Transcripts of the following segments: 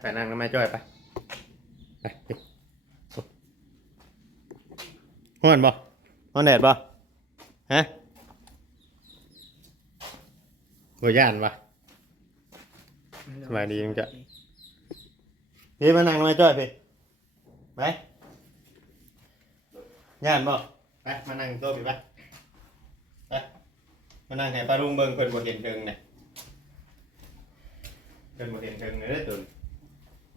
ไปนั่งน้ำไม้จ้อยไปฮ้อนบ่ฮ้อนแดดบ่ฮะบ่ย่านบ่สบายดีจังจ้ะพี่มานั่งน้ำไม้จ้อยพี่ไปย่านบ่ไปมานั่งโต๊ะพี่ไปมานั่งให้ป้าลุงเบิ่งเพิ่นบ่เห็นเทิงเนี่ยเพิ่นบ่เห็นเทิงเลยเด้อตุ่น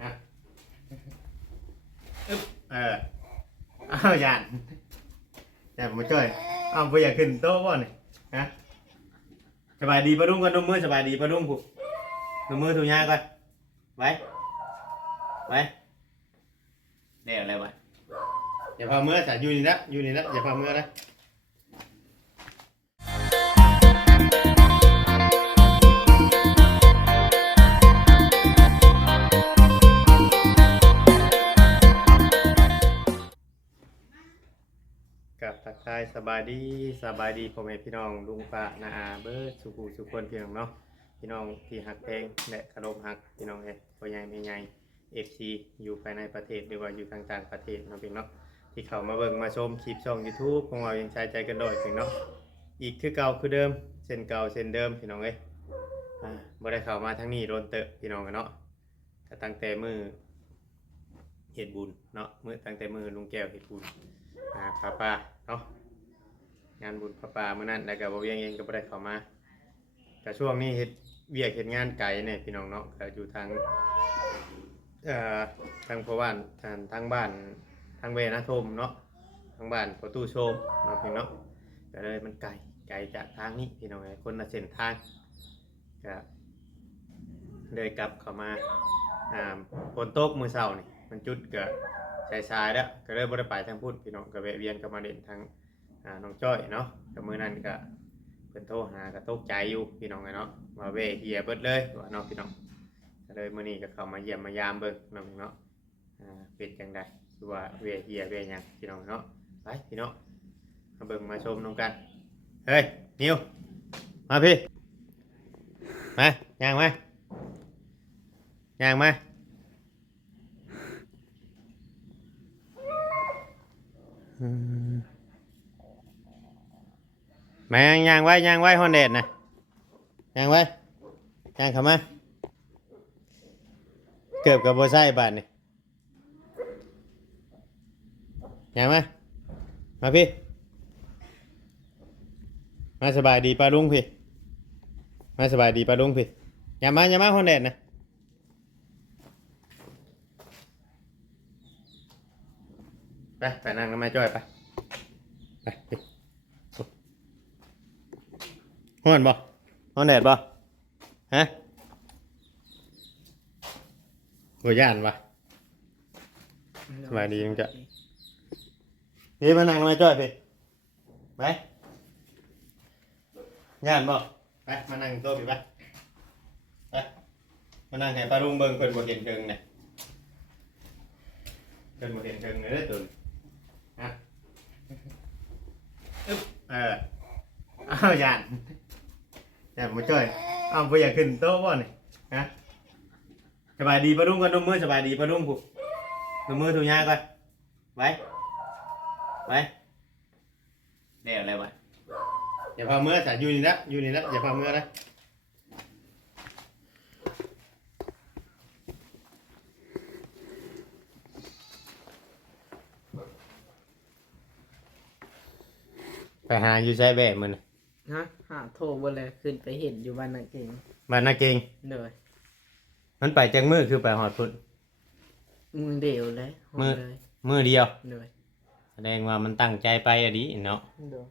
ฮะอึ๊บอ้าวย่านมาจ้อยอ้าวบ่อยากขึ้นโต๊ะบ่นี่ฮะสบายดีป้าลุงก่อนนมมือสบายดีป้าลุงผู้นมมือถูหญ้าก่อนไว้เดี๋ยวอะไรวะอย่าพาเมื่อสายอยู่นี่นะอย่าพาเมื่อนะกับทักทายสบายดีพ่อแม่พี่น้องลุงป้าน้าอาเบิร์ดสุคนพี่น้องเนาะพี่น้องที่หักเพลงและขนมหักพี่น้องพ่อใหญ่แม่ใหญ่FC อยู่ภายในประเทศหรือว่าอยู่ต่างประเทศเนาะพี่น้องที่เข้ามาเบิ่งมาชมคลิปช่อง YouTube ของเรายังใช้ใจกันโดยพี่น้องอีกคือเก่าคือเดิมเช่นเก่าเช่นเดิมพี่น้องบ่ได้เข้ามาทั้งนี้โดนเตอะพี่น้องเนาะก็ตั้งแต่มือเฮ็ดบุญเนาะตั้งแต่มือลุงแก้วเฮ็ดบุญป้าเนาะงานบุญป้าเมื่อนั้นแล้วก็บ่เวียงเองก็บ่ได้เข้ามาแต่ช่วงนี้เฮ็ดเวียกเฮ็ดงานไกลเนี่ยพี่น้องเนาะก็อยู่ทางพ่อบ้านทางบ้านทางเวนะทมเนาะทางบ้านประตูโชมเนาะพี่เนาะก็เลยมันไกลจากทางนี้พี่น้องคนละเส้นทางก็เลยกลับเข้ามาฝนตกมื้อเช้านี่มันจุดก็สายๆแล้วก็เลยบ่ได้ไปทางพุทธพี่น้องก็แวะเวียนกลับมาเล่นทางน้องจ้อยเนาะก็มื้อนั้นก็เพิ่นโทรหาก็ตกใจอยู่พี่น้องเนาะว่าเวเฮียเบิดเลยว่าเนาะพี่น้องก็เลยมื้อนี้ก็เข้ามาเยี่ยมมายามเบิ่งเนาะเป็นจังได๋คือว่าเวเฮียเวหยังพี่น้องเนาะไปพี่น้องมาเบิ่งมาชมนำกันเฮ้ยนิวมาพี่มาย่างมามาย่างไว้ฮอนเดดนะย่างไว้ย่างเข้ามาเกือบกับโบไซบาทนี่ย่างมาพี่มาสบายดีป้าลุงพี่มาสบายดีป้าลุงพี่อย่ามาฮอนเดดนะไปนั่งน้ำไม้จ้อยไปฮ้อนบ่ฮ้อนแดดบ่ฮะบ่ย่านบ่สบายดีจังจ้ะพี่มานั่งน้ำไม้จ้อยพี่ไปย่านบ่ไปมานั่งโต๊ะพี่ไปมานั่งให้ป้าลุงเบิ่งเพิ่นบ่เห็นเทิงเนี่ยเพิ่นบ่เห็นเทิงเลยเด้อตุ่นฮะอึ๊บอ้าวย่านมาจ้อยอ้าวบ่อยากขึ้นโต๊ะบ่นี่ฮะสบายดีป้าลุงก่อนนมมือสบายดีป้าลุงผู้นมมือถูหญ้าก่อนไว้เดี๋ยวอะไรวะอย่าพาเมื่อสายอยู่นี่นะอย่าพาเมื่อนะไปหาอยู่ใช้แบบมันฮะหาโทรบ่เลยขึ้นไปเห็นอยู่บ้านนาเก่งเลยมันไปจังมือคือไปหอดพุ่นมือเดียวเลยมือเดียวเลยแสดงว่ามันตั้งใจไปอะดิเนาะเลย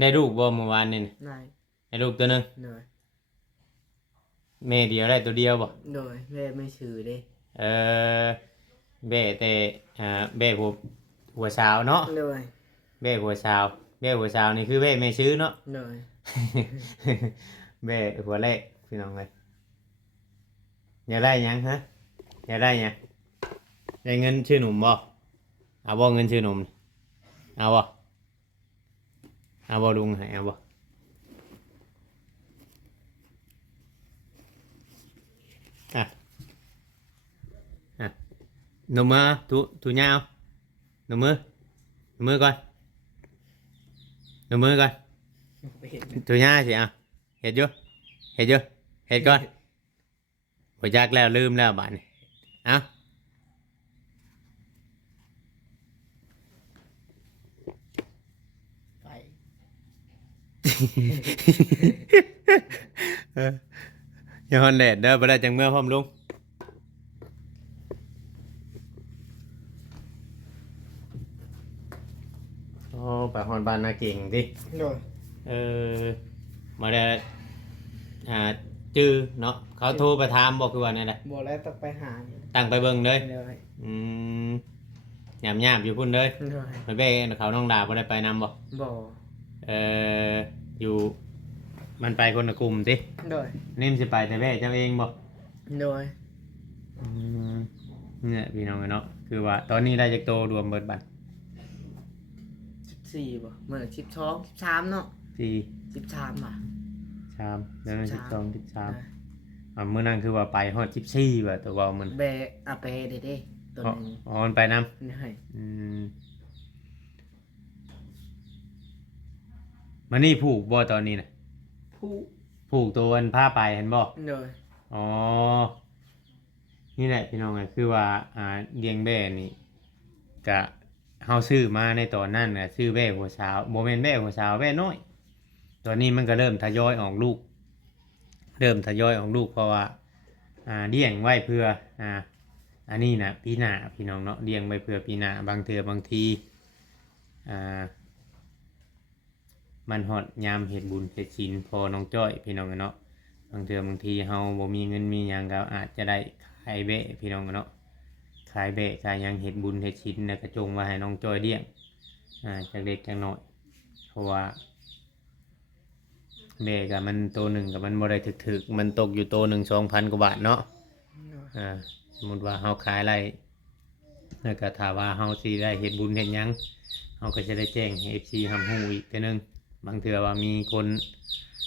ได้ลูกบ่เมื่อวานนี่ได้ลูกตัวนึงเลยแม่เดียวได้ตัวเดียวบ่เลยแม่ไม่ชื่อเด้แม่แต่แม่หัวสาวเนาะเลยแม่หัวสาวนี่คือแม่ซื้อเนาะเลยแม่หัวแรกพี่น้องเลยอยากได้ยังฮะอยากได้ยังได้เงินชื่อหนุ่มบ่เอาบ่เงินชื่อหนุ่มเอาบ่ลุงให้เอาบ่ นมมือถูยาวหนมมือก่อนหนมมือก่อน ไปเห็น ถูยาวสิอ่ะเห็ดอยู่เห็ดก่อนบ่จักแล้วลืมแล้วบาดนี้เอ้า ไป อย่าฮอนแดดเด้อบ่ได้จังเมื่อพร้อมลุงโอ้ไปฮอนบ้านนาเก่งดิ โดย เออมาได้อ่าจื้อเนาะเขาโทรไปถามบอกคือว่านั่นแหละ บอกแล้วต้องไปหาเนี่ย ตั้งไปเบิ่งเลย เลย อืมหยามอยู่พุ่นเลย เลย มันเบ้เขาน้องดาบ่ได้ไปนำบ่ บอก เอออยู่มันไปคนละกลุ่มสิ โดย นิ่มสิไปแต่เบ้เจ้าเองบ่ โดย อืมเนี่ยพี่น้องเนาะคือว่าตอนนี้ได้จักโตรวมเบิดบัตร 14บ่เมื่อ12 13เนาะ สี่ 13อ่ะ ชามแล้วนั่น 13 12 13มื้อนั้นคือว่าไปฮอด14บ่ตัวเว้ามัน เบอะเปเด้ตัวหนึง อ๋อมันไปนำ นี่ให้ มันนี่ผูกบ่ตอนนี้นะ ผู้ ผูกตัววันผ้าไปเห็นบ่ โดย อ๋อนี่แหละพี่น้องไงคือว่าเลี้ยงแบ่นี่กะเฮาซื้อมาในตอนนั้นน่ะซื้อแบ่หัวสาวบ่แม่นแบ่หัวสาวแบ่น้อยตอนนี้มันก็เริ่มทยอยออกลูก เพราะว่าเลี้ยงไว้เพื่ออันนี้นะปีหน้าพี่น้องเนาะเลี้ยงไว้เพื่อปีหน้าบางทีมันฮอดยามเฮ็ดบุญเฮ็ดศีลพอน้องจ้อยพี่น้องเนาะบางทีเฮาบ่มีเงินมีหยังก็อาจจะได้ขายแบะพี่น้องเนาะขายแบะขายหยังเฮ็ดบุญเฮ็ดศีลแล้วก็จงไว้ให้น้องจ้อยเลี้ยงจากเล็กจากน้อยเพราะว่าแบะก็มันโตหนึงก็มันบ่ได้ถึกๆมันตกอยู่โตหนึง 2,000 กว่าบาทเนาะสมมุติว่าเฮาขายไรแล้วก็ถ้าว่าเฮาสิได้เฮ็ดบุญเฮ็ดหยังเฮาก็จะได้แจ้งให้ FC รับรู้อีกเทื่อนึงบางเทื่อว่ามีคน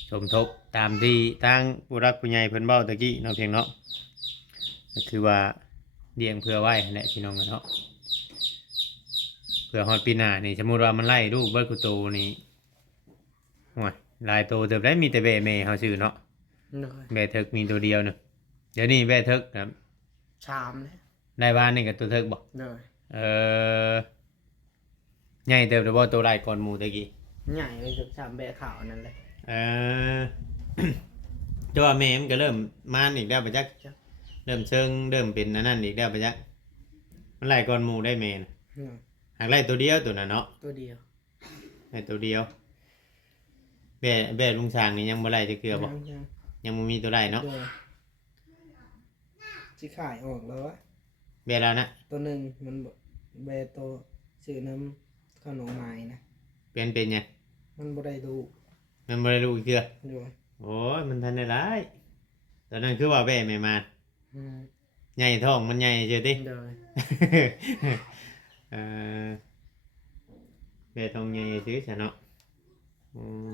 สมทบตามที่ทางผู้รักผู้ใหญ่เพิ่นเว้าตะกี้เนาะเพียงเนาะก็คือว่าเลี้ยงเพื่อไว้นั่นแหละพี่น้องเนาะเพื่อฮอดปีหน้านี่สมมุติว่ามันไล่ลูกเบิดกูโตนี่โอ้ยหลายโตเติบได้มีแต่แบะแม่เฮาซื้อเนาะ โดย แบะเถิกมีตัวเดียวนึงเดี๋ยวนี้แบะเถิกครับ ชามเลย ได้บ้านนี่ก็ตัวเถิกบ่ โดย เออใหญ่เติบแต่บ่ตัวไรก่อนหมูตะกี้ ใหญ่เลยกับชามแบะขาวนั่นเลย เออ แต่ว่าแม่มันก็เริ่มมานอีกแล้วปะจักเริ่มเชิงเริ่มเป็นอันนั่นอีกแล้วปะจักมันไล่ก่อนหมูได้แม่นะหากไล่ตัวเดียวตัวน่ะเนาะ ตัวเดียว ไล่ตัวเดียวแบ่ลุงช้างนี่ยังบ่ไล่จะเกลือบ่ ยัง ยังบ่มีตัวไล่เนาะ โดยสิขายออกแล้ววะ แบ่แล้วนะ ตัวหนึ่งมันบ่แบะตัวชื่อน้ำขนมไม้นะ เป็นไง มันบ่ได้ดู มันบ่ได้รู้อีกเกลือ โดย โอ้ยมันทันได้หลายตอนนั้นคือว่าแบ่ไม่มา อืม ใหญ่ท้องมันใหญ่เจอติ โดย เออแม่ทองใหญ่ซื้อซะเนาะอืม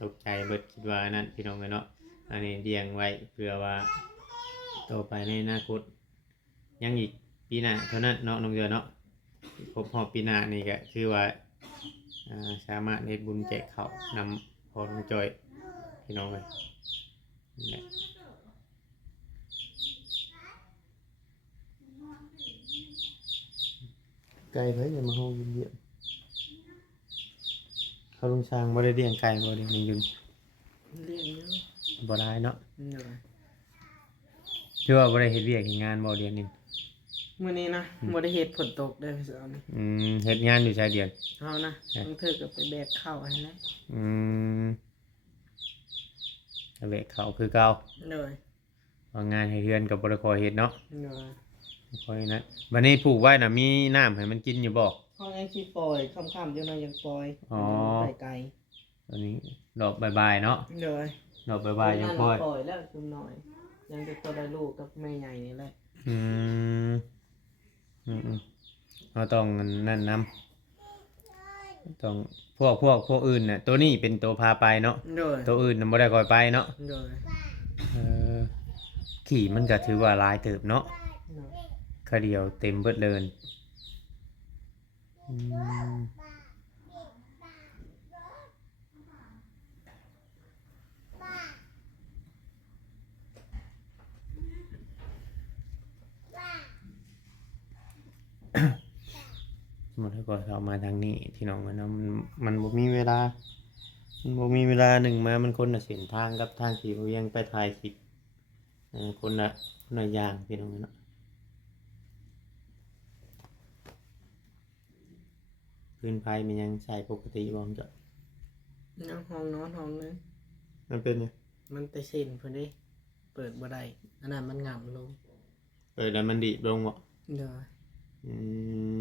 ตกใจเบิดคิดว่านั่นพี่น้องกันเนาะอันนี้เลี้ยงไว้เพื่อว่าโตไปในอนาคตยังอีกปีหน้าเท่านั้นเนาะน้องเดือเนาะครบรอบปีหน้านี่ก็คือว่าสามารถเฮ็ดบุญแจกข้าวนำพอน้องจอยพี่น้องเลยนั่นแหละไก่เพิ่นอย่ามาเฮาเยี่ยมๆเขาลงช้างบ่ได้เลี้ยงไก่บ่ได้เลี้ยงยุง เลี้ยงอยู่ บ่ได้เนาะ โดย คือว่าบ่ได้เฮ็ดเวียกเฮ็ดงานบ่เดือนนี้ มื้อนี้นะบ่ได้เฮ็ดฝนตกเด้อพี่สาวนี่ เฮ็ดงานอยู่ชายเดือน เฮานะต้องเธอก็ไปแบกข้าวให้นะ อืมเอาเวะเขาคือเก่า โดย ว่างานให้เฮือนก็บ่ได้คอยเฮ็ดเนาะ โดย คอยนะบัดนี้ปลูกไว้น่ะมีน้ำให้มันกินอยู่บ่ เฮายังสิปล่อยค่ำๆจังหน่อยยังปล่อย อ๋อ ไปไกล ตอนนี้ดอกบ่ายๆเนาะ โดย ดอกบ่ายๆยังปล่อย ปล่อยแล้วจุ่มหน่อย ยังจะตัวได้ลูกกับแม่ใหญ่นี่แหละ อืมอืมเราต้องนั่นนำต้องพวกอื่นน่ะตัวนี้เป็นตัวพาไปเนาะ โดย ตัวอื่นน่ะบ่ได้คอยไปเนาะ โดย เออขี่มันก็ถือว่าหลายเติบเนาะ โดย ข้าวเดียวเต็มเบิดเลยอืมหมดแล้วก็เข้ามาทางนี้พี่น้องมันเนาะมันบ่มีเวลามันบ่มีเวลาหนึ่งมามันคนละเส้นทางกับทางที่เวียงไปถ่ายคลิปคนละอย่างพี่น้องเนาะพื้นไฟมันยังใช้ปกติบ่มนจะ นั่งห้องนอนห้องนึง มันเป็นไง มันไปเส้นเพิ่นเด้เปิดบ่ได้อันนั้นมันงำลง แล้วมันดีดลงบ่ เด้อ อืม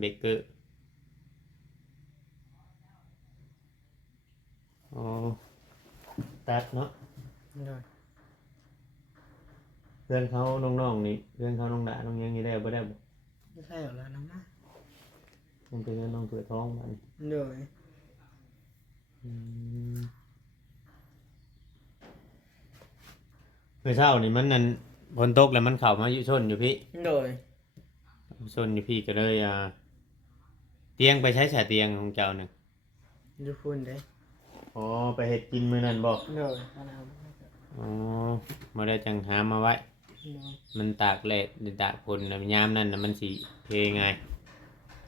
เบรกเกอร์อ๋อตัดเนาะ เด้อ เพื่อนเขาน้องๆนี่เพื่อนเขาน้องดาน้องยังนี่ได้บ่ได้บ่ ไม่ใช่หรอกแล้วนะมา มันเป็นเรื่องน้องเปิดท้องมัน เด้อ อืมเมื่อเช้านี่มันนั่นฝนตกแล้วมันเข้ามาอยู่ชนอยู่พี่ เด้อ ชนอยู่พี่ก็เลยเตียงไปใช้สายเตียงของเจ้านึง อยู่พุ่นเด้ อ๋อไปเฮ็ดกินมื้อนั้นบ่ เด้ออันนั้น อ๋อมาได้จังหามาไว้ เด้อ มันตากแดดหรือตากฝนน่ะยามนั้นน่ะมันสิเพไง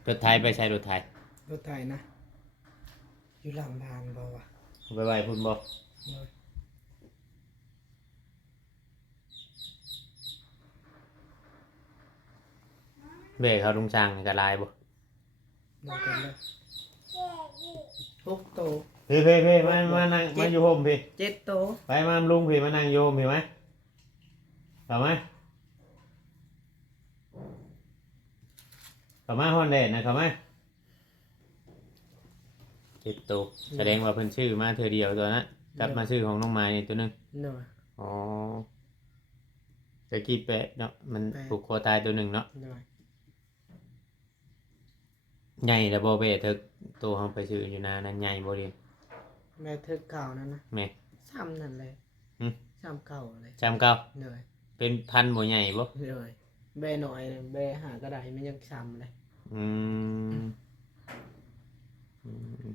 รถไทยไปใช้รถไทย รถไถนะอยู่หลังบ้านบ่วะ ไปไว้พุ่นบ่ เด้อ เบรกเขาลุงช่างกระลายบ่ เด้อกันเด้อ6โต พี่มานั่งมาอยู่ห่มพี่ 7โต ไปมาลุงพี่มานั่งอยู่ห่มพี่ไหมเข้ามาเข้ามาฮอนแดดนะเข้ามาเจ็ดตัวแสดงว่าเพิ่นชื่อมาเธอเดียวตัวนั้นกลับมาชื่อของน้องไม้นี่ตัวหนึง เด้อ อ๋อตะกี้แปะเนาะมัน แปะ ผูกคอตายตัวหนึ่งเนาะ เด้อ ใหญ่แต่บ่เบะเถอะตัวเขาไปซื้ออยู่นานั้นใหญ่บ่เรียน แม่เธอเก่านั่นนะ แม่ ซ้ำนั่นเลย อืม ซ้ำเก่าเลย จำเก่า เด้อ เป็นพันธุ์บ่ใหญ่บ่ เด้อแบหน่อยแบหากระไดมันยังซ้ำเลย อืมอืม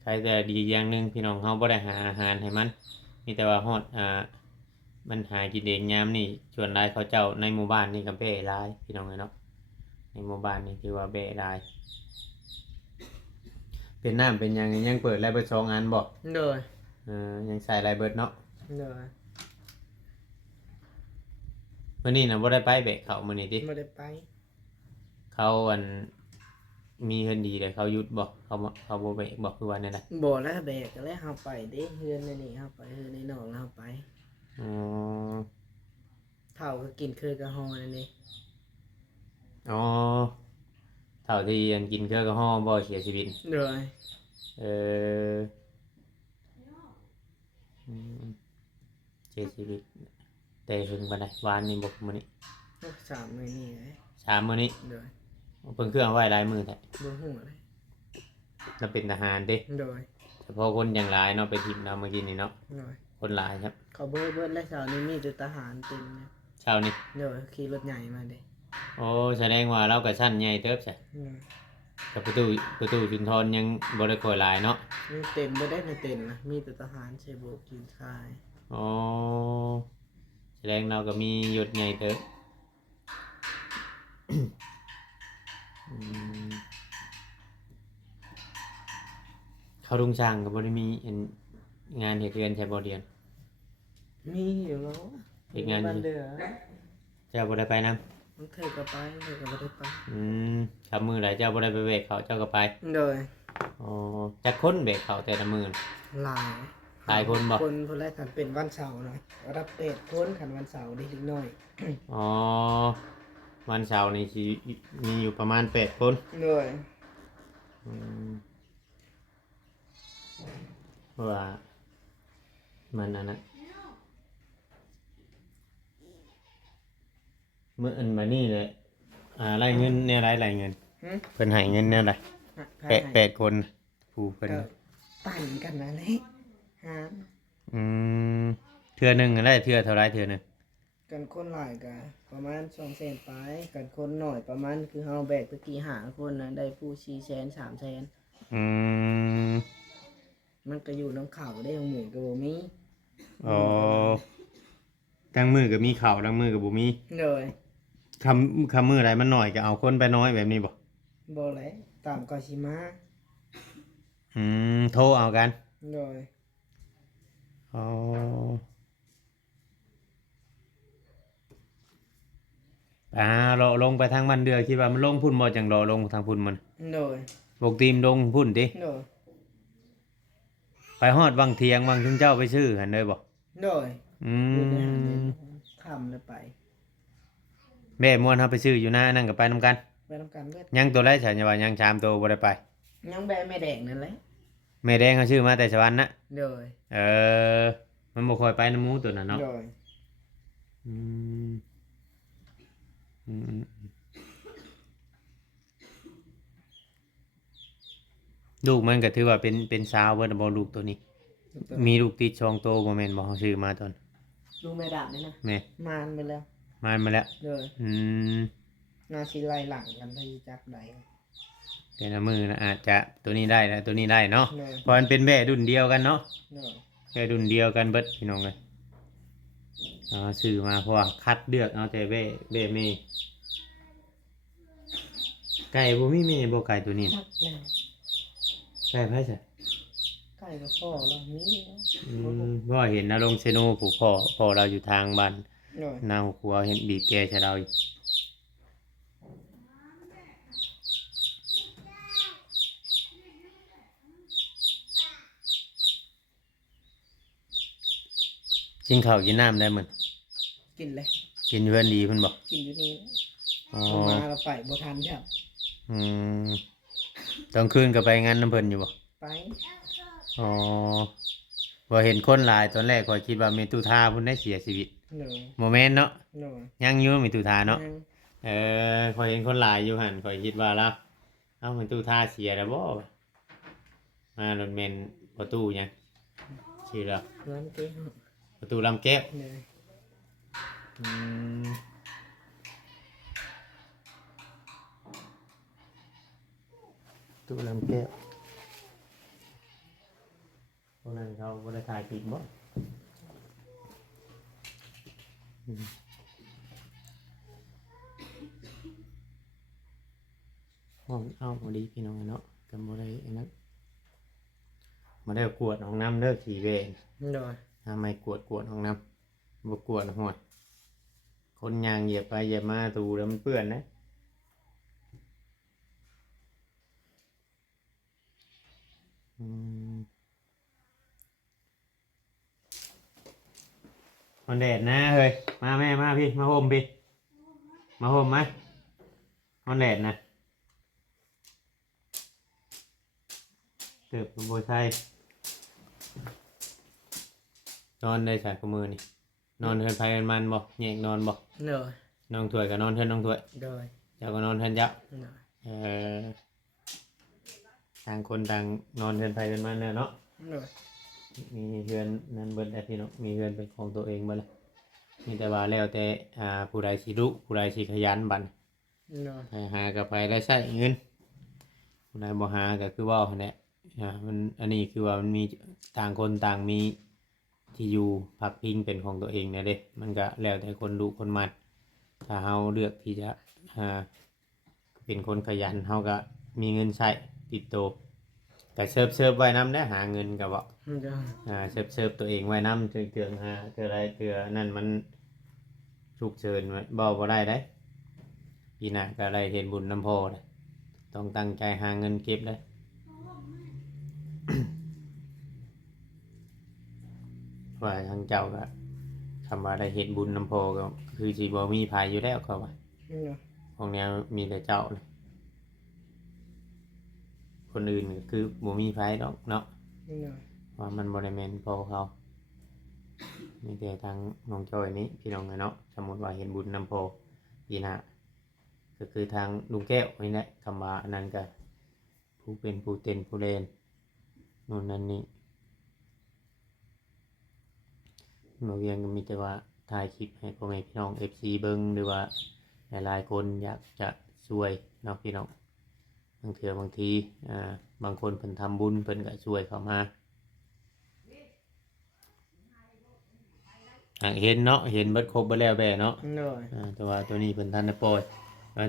ใครแต่ดีอย่างหนึงพี่น้องเฮาบ่ได้หาอาหารให้มันมีแต่ว่าฮอดมันหากินเองยามนี่ชวนหลายเขาเจ้าในหมู่บ้านนี่ก็เบ้หลายพี่น้องเอ้ยเนาะในหมู่บ้านนี่ถือว่าเบ้หลายเป็นน้ำเป็นหยังยังเปิดไลน์เบิด2อันบ่ เด้อ ยังใส่ไลน์เบิดเนาะ เด้อ มื้อนี้น่ะบ่ได้ไปเบะเขามื้อนี้ติ ไม่ได้ไป เขามีเฮือนดีเลยเขาหยุดบ่เขาบ่เบะบ่คือว่าแนวใด บ่แล้วแบกแล้วเฮาไปเด้เฮือนในนี่เฮาไปเฮือนในนอกเฮาไป อ๋อ เฒ่าก็กินคือกะฮอนั่นนี่ อ๋อเท่าที่กินเครื่องกระห้อบ่เสียชีวิต เด้อ เอออืมเสียชีวิตแต่ถึงบันไดวานนี่บ่มื้อนี้ สามมื้อนี่เลย 3มื้อนี้ เด้อ เพิ่นเครื่องไว้หลายมื้อแท้ บ่ฮู้เลย แล้วเป็นทหารเด้ เด้อ เฉพาะคนอย่างหลายเนาะไปทิ่มเนาะเมื่อกี้นี่เนาะ เด้อ คนหลายครับ เขาเบิดแล้วเช้านี้มีแต่ทหารเต็มเลย เช้านี้ เด้อขี่รถใหญ่มาเด้ โอ้แสดงว่าเราก็ชั้นใหญ่เติบใช่ เด้อ กับประตูจุนทรยังบ่ได้ค่อยหลายเนาะ มีเต็มบ่ได้ในเต็มนะมีแต่ทหารใช้โบกกินคาย อ๋อแสดงเราก็มียศใหญ่เติบ อืมเขาลุงช่างก็บ่ได้มีงานเฮ็ดเรือนใช้บ่เรียน มีอยู่แล้ว อีกงาน บ้านเดือ เจ้าบ่ได้ไปนํ มันเธอก็ไปเธอก็บ่ได้ไป ครับมื้อใดเจ้าบ่ได้ไปเวกเขาเจ้าก็ไป เด้อ อ๋อจักคนเวกเขาแต่ละมื้อ หลาย หลายคนบ่ คนผู้แรกกันเป็นวันเสาร์นะรับ8คนคันวันเสาร์ได้เล็กน้อย อ๋อวันเสาร์นี่สิมีอยู่ประมาณ8คน เด้อ อืมเพราะว่ามันอันนั้นเมื่ออันมานี่เลยรายเงินเนี่ยรายเงิน หึ เพิ่นให้เงินเนี่ยไรแปดคนผู้เพิ่น ก็ปั่นกันนะเลยฮะ อืม ทื่อหนึงได้เทื่อเท่าไรเทื่อหนึง กันคนหลายก็ประมาณ200,000ปลายกันคนน้อยประมาณคือเฮาแบกตะกี้5คนน่ะได้ผู้400,000 300,000อืม มันก็อยู่น้ำเขาได้ของหมู่ก็บ่มี อ๋อทั้งมือก็มีข้าวทั้งมือก็บ่มี โดย คำมือไรมันหน่อยก็เอาคนไปน้อยแบบนี้บ่ บ่แหละตามก็สิมา โทรเอากัน โดย อ๋อเราลงไปทางมันเดือคิดว่ามันลงพุ่นบ่จังรอลงทางพุ่นมัน โดย ปกติมนลงพุ่นติ โดย ไปฮอดวังเทียงวังถึงเจ้าไปซื้อหั่นเลยบ่ โดย อื อยู่ในหัน ม ค่ำแล้วไป แม่ม่วนเฮาไปซื้ออยู่หน้านั่นก็ไปนํกัน ไปทำการเบิด ยังตัวไรฉันจะว่ายังชามตัวบ่ได้ไป ยังแบแม่แดงนั่นแหละ แม่แดงเขาชื่อมาแต่สวรรค์นะ โดย เออ มันบ่ค่อยไปน้ำหมูตัวนั้นเนาะ โดย อืมอืมอืมลูกมันก็ถือว่าเป็นสาวเบิดบ่ลูกตัวนี้ มีลูกติดช่องโตบ่แม่นบ่เขาซื้อมาตอน ลูกแม่ดาบนี่นะ แม่ มานไปแล้ว มาแล้ว โดย อืม นาสิไล่หลังกันที่จักใด แต่ละมือนะอาจจะตัวนี้ได้แล้วตัวนี้ได้เนาะ โดย เพราะมันเป็นแม่รุ่นเดียวกันเนาะ โดย แม่รุ่นเดียวกันเบิดพี่น้องเลยซื้อมาเพราะว่าคัดเลือกเอาแต่แม่แม่ไก่บ่มีแม่บ่ไก่ตัวนี้ จั น่ะ กแล้ว ไก่ไผซะ ใกล้กับพ่อแล้วนี่ ว่าเห็นนรงค์เซโนผู้พ่อเราอยู่ทางบ้าน โดย นาหัวเห็นบีบแกใช่เราอยู่กินข้าวกินน้ำได้เหมือน กินเลย กินเพื่อนดีเพิ่นบอก กินอยู่นี่ อ๋อ เอามาเราไปบ่ทันครับ อืมตอนคืนก็ไปงานน้ำเพิ่นอยู่บ่ ไป อ๋อว่าเห็นคนหลายตอนแรกก็คิดว่าเมตุธาเพิ่นได้เสียชีวิต โดย โมเมนต์เนาะ โดย ยังอยู่เมตุธาเนาะ ยัง คอยเห็นคนหลายอยู่หั่นคอยคิดว่าแล้วเอ้าเมตุธาเสียแล้วบ่มารถเมนประตูหยังชื่อแล้ว ร้านเก๊ก ประตูลำแก้ว เลย อืมประตูลำแก้วพวกนั้นเขาบ่ได้ถ่ายคลิปบ่อืมเอาพอดีพี่น้องเนาะกันบ่ได้อันนั้นบ่ได้กวดห้องน้ำเด้อขี่เวร โดย ทำไมกวดห้องน้ำบ่กวดหัวคนยางเหยียบไปเหยียบมาตูแล้วมันเปื้อนนะอืมมันแดดนะเฮ้ยมาแม่มาพี่มาห่มพี่มาห่มไหมมันแดดนะเติบโบใช่นอนได้ใส่กับมือนี่นอนเทินไฟเทินมันบ่แยกนอนบ่ โดย น้องถ้วยกับนอนเทินน้องถ้วย โดย เจ้าก็นอนเทินเจ้า โดย เอ่อต่างคนต่างนอนเทินไฟเทินมันเนาะ โดย มีเฮือนนั่นเบิดได้พี่น้องมีเฮือนเป็นของตัวเองเบิดเลยมีแต่ว่าแล้วแต่ผู้ใดสิรู้ผู้ใดสิขยันบัด โดย ไปหากับไปได้ใช้เงินผู้ใดบ่หาก็คือเว่าหั่นแหละมันอันนี้คือว่ามันมีต่างคนต่างมีที่อยู่พักพิงเป็นของตัวเองนะเด้มันก็แล้วแต่คนดูคนมันถ้าเฮาเลือกที่จะเป็นคนขยันเฮาก็มีเงินใช้ติดตัวแต่เซิร์ฟไว้นำได้หาเงินก็บ่ โดย เซิร์ฟตัวเองไว้นำเตือนเตืออะไรเตือนั่นมันฉุกเฉินไว้บ่ได้ได้ปีหน้าก็ได้เห็นบุญน้ำพ่อเลยต้องตั้งใจหาเงินเก็บเลย ว่าทางเจ้าก็คำว่าได้เห็นบุญน้ำพ่อก็คือสิบ่มีภัยอยู่แล้วเขาว่า โดย พวกเนี้ยมีแต่เจ้าเลยคนอื่นก็คือบ่มีภัยดอกเนาะ โดย ว่ามันบริเวณพอเขามีแต่ทางน้องจอยนี้พี่น้องเนาะสมมติว่าเห็นบุญนำโพปีหน้าก็คือทางลุงแก้วนี่แหละคำว่าอันนั้นก็ผู้เป็นผู้เต้นผู้เล่นนู่นนั่นนี่ บ่เวียงก็มีแต่ว่าถ่ายคลิปให้พ่อแม่พี่น้อง FC เบิ่งหรือว่าหลายๆคนอยากจะช่วยเนาะพี่น้องบางเทื่อบางทีบางคนเพิ่นทำบุญเพิ่นก็ช่วยเข้ามาเห็นเนาะเห็นเบิดครบเบิดแล้วแบ่เนาะ โดย แต่ว่าตัวนี้เพิ่นทันได้ปล่อย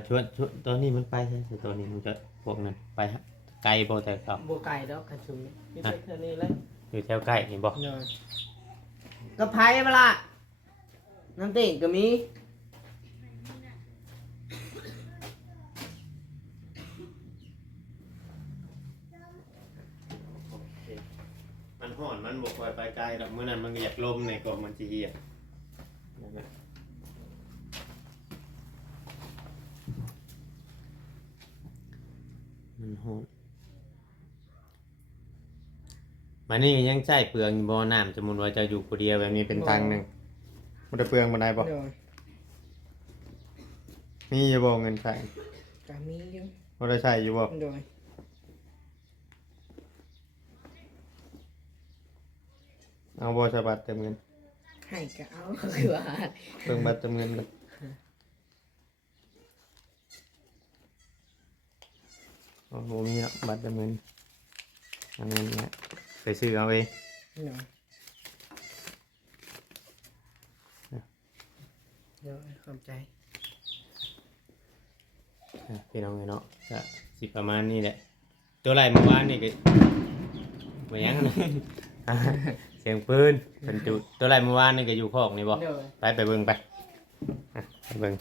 ชวนตัวนี้มันไปใช่แต่ตัวนี้มันจะพวกนั้นไปฮะไกลบ่แต่เขา บ่ไก่ดอกกระชุมนี่ไปเท่านี้เลย อยู่แถวใกล้นี่บ่ โดยกระไผ่เวลาน้ำติ่งก็มี มันฮ้อนมันบ่ค่อยไปไกลดอกมื้อนั้นมันอยากลมในก็มันสิเหี่ยนั่นน่ะมันฮ้อนมานี่ยังใช้เปลืองอยู่บ่น้ำสมมุติว่าจะอยู่ผู้เดียวแบบนี้เป็นทางหนึงบ่ได้เปลืองบ่ได้บ่ โดย มีอยู่บ่เงินใช้ ก็มีอยู่ บ่ได้ใช้อยู่บ่ โดย เอาบ่ใช้บัตรเติมเงิน ให้ก็เอาคือว่า เบิ่งบัตรเติมเงินกันโอ้โหมีเนาะบัตรเติมเงินอันนี้เนี่ยไปซื้อเอาเอง โดยโดยขอบใจ พี่น้องเนาะก็สิประมาณนี้แหละตัวไรเมื่อวานนี่ก็เหมือนยังนะ เสียงปืนเป็นจุดตัวไรเมื่อวานนี่ก็อยู่คอกนี่บ่ โดย ไปเบิ่งไปไปเบิ่ง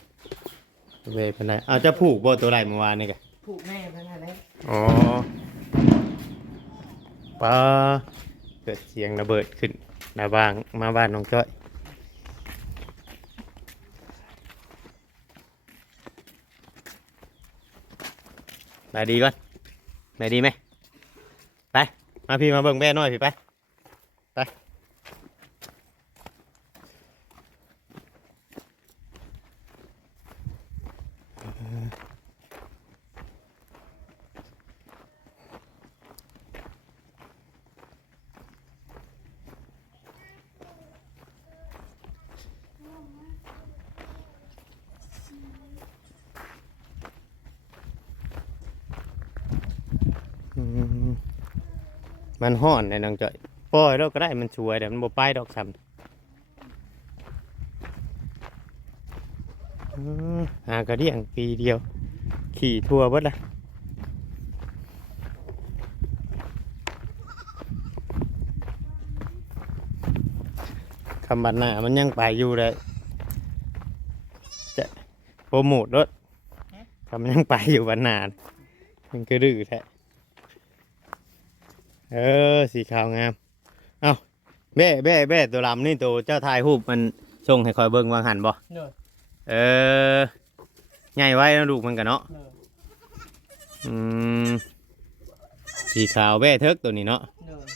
เวยเป็นไรเอาจะผูกบ่ตัวไรเมื่อวานนี่ก็ ผูกแม่เท่านั้นแหละ อ๋อปาเกิดเสียงระเบิดขึ้นหน้าบ้านมาบ้านน้องจ้อยไปดีก่อนไปดีไหมไปมาพี่มาเบิ่งแม่น้อยพี่ไปไปมันห้อนเลยน้องจ้อยปล่อยแล้วก็ได้มันช่วยแต่มันบ่ไปดอกซ้ำหากระเดี่ยงปีเดียวขี่ทัวร์เบิดละคำบัดหน้ามันยังไปอยู่เลยจะโปรโมทรถคำยังไปอยู่บัดหน้ามันก็ดื้อแท้สีขาวงามเอ้าแบ่ตัวลำนี่ตัวเจ้าทายรูปมันส่งให้คอยเบิ่งวางหันบ่ โดย ใหญ่ไว้แล้วลูกมันกันเนาะ โดย อืมสีขาวแบ่เทิกตัวนี้เนาะ โดย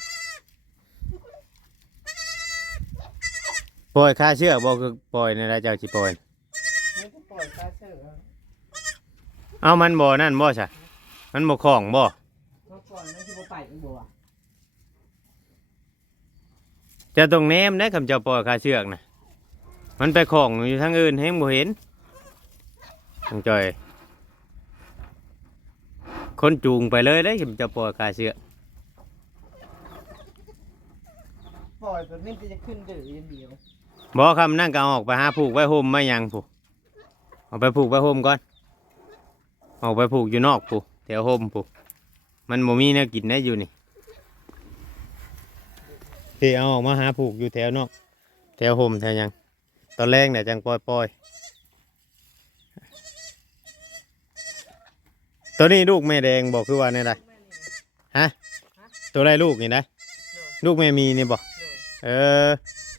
ปล่อยค่าเชือกบ่คือปล่อยในราเจ้าสิปล่อย ไม่ต้องปล่อยคาเซอร์ เอามันบ่นั่นบ่ใช่มันบ่คล้องบ่ เมื่อก่อนมันคือบ่ไปอีกบ่วะ จะต้องแนมได้คำเจ้าปล่อยค่าเชือกนะมันไปคล้องอยู่ทางอื่นแฮงบ่เห็นทางจอยคนจูงไปเลยได้คำเจ้าปล่อยค่าเชือก ปล่อยแบบนี้จะขึ้นดื้ออย่างเดียว บ่คำนั่นก็เอาออกไปหาผูกไว้ห่มไม่ยังผูกเอาไปผูกไว้ห่มก่อนออกไปผูกอยู่นอกผูกแถวห่มผูกมันบ่มีแนวกินได้อยู่นี่ที่เอาออกมาหาผูกอยู่แถวนอกแถวห่มแถวหยังตอนแรกเนี่ยจังปล่อยตัวนี้ลูกแม่แดงบอกคือว่าในไรฮะตัวไรลูกนี่นะลูกแม่มีนี่บอก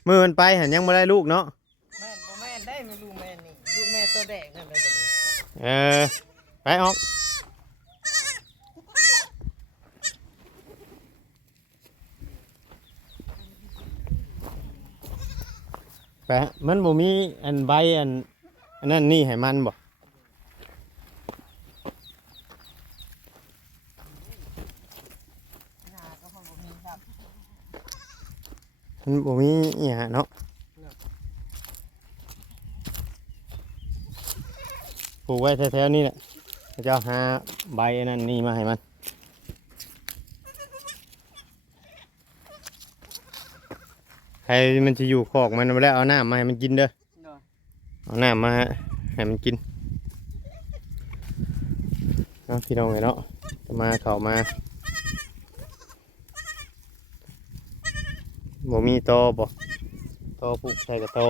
มือมันไปหันยังไม่ได้ลูกเนาะ แม่นบ่แม่นได้ไม่รู้แม่นนี่ลูกแม่ตัวแดงนั่นเลยแบบนี้ ไปออกไปมันบ่มีอันใบอันนั้นนี่ให้มันบ่มันบ่มีอีหยังเนาะ ปลูกไว้แถวๆนี่แหละจะหาใบนั่นนี่มาให้มันให้มันจะอยู่คอกมันแล้วเอาน้ำมาให้มันกินเด้อ โดย เอาน้ำมาให้มันกินเอาพี่น้องไงเนาะจะมาเข้ามาบ่มีตอบ่ตอผูกใส่กับตอ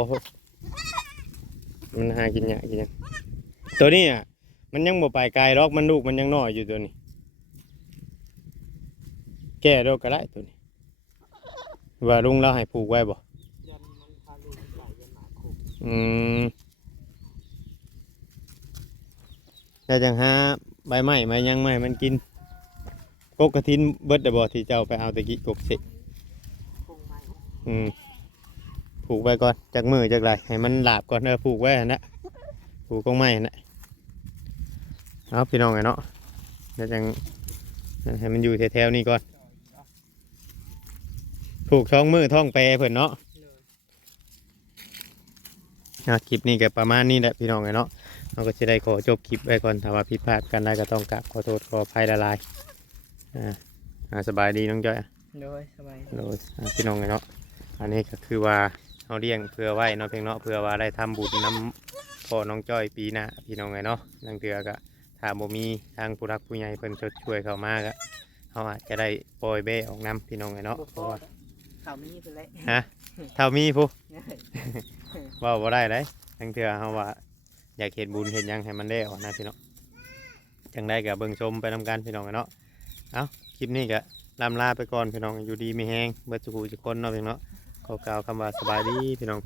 มันหากินเนี่ยกินเนี่ยตัวนี้อ่ะมันยังบ่ไปไกลหรอกมันลูกมันยังน้อยอยู่ตัวนี้แก่ดอกก็ได้ตัวนี้ว่าลุงเราให้ผูกไว้บ่ ยันมันพาลูกไหลยันหมาคุก แล้วจังหาใบไม้มายังไม้มันกินกกกระทินเบิดได้บ่ที่เจ้าไปเอาตะกี้กกสิ คงไม่ ผูกไว้ก่อนจากมือจากไรให้มันหลาบก่อนผูกไว้หั่นนะผูกกงไม้หั่นนะเอาพี่น้องไงเนาะแล้วจังให้มันอยู่แถวๆนี้ก่อนผูกท้องมือท้องแปรเพิ่นเนาะ คลิปนี้ก็ประมาณนี้แหละพี่น้องไงเนาะเราก็จะได้ขอจบคลิปไว้ก่อนถ้าว่าผิดพลาดกันได้ก็ต้องกราบขอโทษขออภัยละลายสบายดีน้องจ้อย โดยสบาย โดยพี่น้องไงเนาะอันนี้ก็คือว่าเราเลี้ยงเพื่อไว้เนาะเพียงเนาะเพื่อว่าได้ทำบุญนำพ่อน้องจ้อยปีหน้าพี่น้องไงเนาะนั่นคือก็ถ้าบ่มีทางผู้รักผู้ใหญ่เพิ่นช่วยเข้ามาก็เขาอาจจะได้ปล่อยเบ้ออกน้ำพี่น้องไงเนาะเพราะว่า ข่าวมีไปเลย ฮะเท่ามีผู้ว่าบ่ได้เลยนั่นคือเขาว่าอยากเห็นบุญเห็นหยังให้มันได้ออกนะพี่น้องจังได้กับเบิ่งชมไปนำกันพี่น้องไงเนาะเอาคลิปนี้ก็ลำลาไปก่อนพี่น้องอยู่ดีไม่แห้งเบิดสุขุทุกคนเนาะพี่น้องขอกล่าวคำว่าสบายดีพี่น้อง